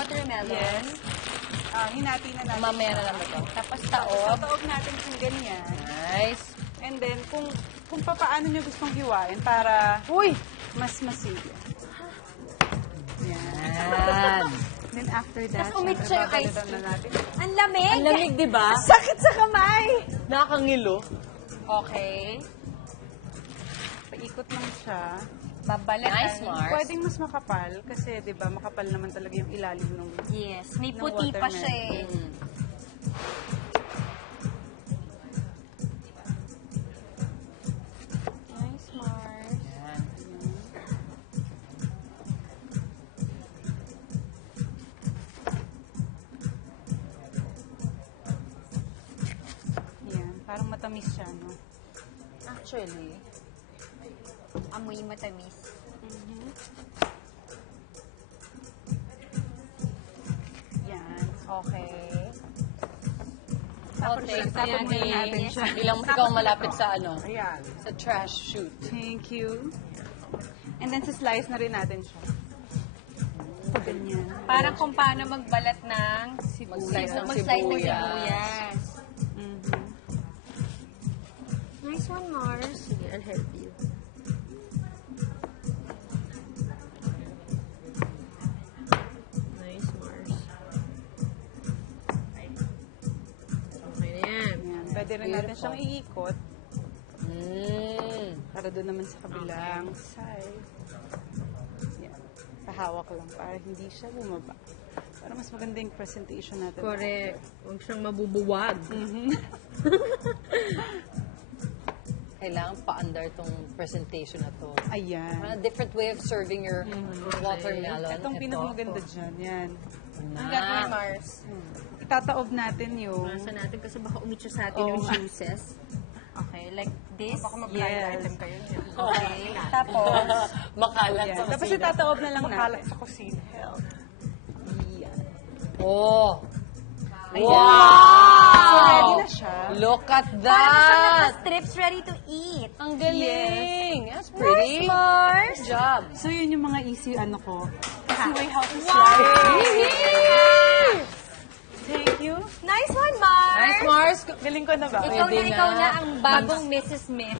watermelon. Yes. Hinati na natin. Mamaya na lang ba ito? Tapos taob natin kung ganyan. Nice. And then, kung paano nyo gustong hiwain para Uy! mas masigla. Yan. Yan. Then after that, Tapos umitsa yung ice babalitan na natin. Ang lamig! Ang lamig, di ba? Sakit sa kamay! Nakakangilo. Okay. Paikot lang siya. Babalatan. Nice, Mars. Pwedeng mas makapal kasi 'di ba makapal naman talaga yung ilalim ng Yes, may ng puti pa siya watermelon. eh. Nice, Mars. Yan. Yan, parang matamis siya, no? Actually, Amoy matamis. Yan. okay. Tapos Ayan, muna natin siya. Bilang ikaw malapit sa ano, Ayan. sa trash chute. Thank you. And then, slice na rin natin siya. Ganyan. Parang kung paano magbalat ng Mag-slice ng mag-slice ng sibuyas. sibuyas. Mhm. Nice one, Mars. Sige, I'll help you. Nice, Mars. Okay na yan. Ayan. Pwede rin natin siyang iikot Mm. para doon naman sa kabilang side. Yan. Pahawak lang para hindi siya bumaba. Para mas maganda yung presentation natin. Correct. Huwag siyang mabubuwag. Kailangan pa-under tong presentation na to. Ayan. A different way of serving your watermelon. Itong pinakamaganda dyan. Yan. Ang gagawin, Mars. Itataob natin yung... Nasa natin kasi baka umitsa sa atin Oo. yung juices. Okay, like this. Yes. Okay. Tapos, Makalat Yan. sa Tapos kusina. itataob na lang natin. sa kusina. Yan. Oh! Ayan. Wow! So, ready na siya. Look at parang siya that! naka-strips ready to eat. Ang galing! That's pretty. Nice, Mars. Good job. So, yun yung mga easy ko. Easy way how to Thank you. Nice one, Mars. Nice, Mars. Galing ko na ba? Ikaw Pwede na ikaw na. na ang bagong Mrs. Smith.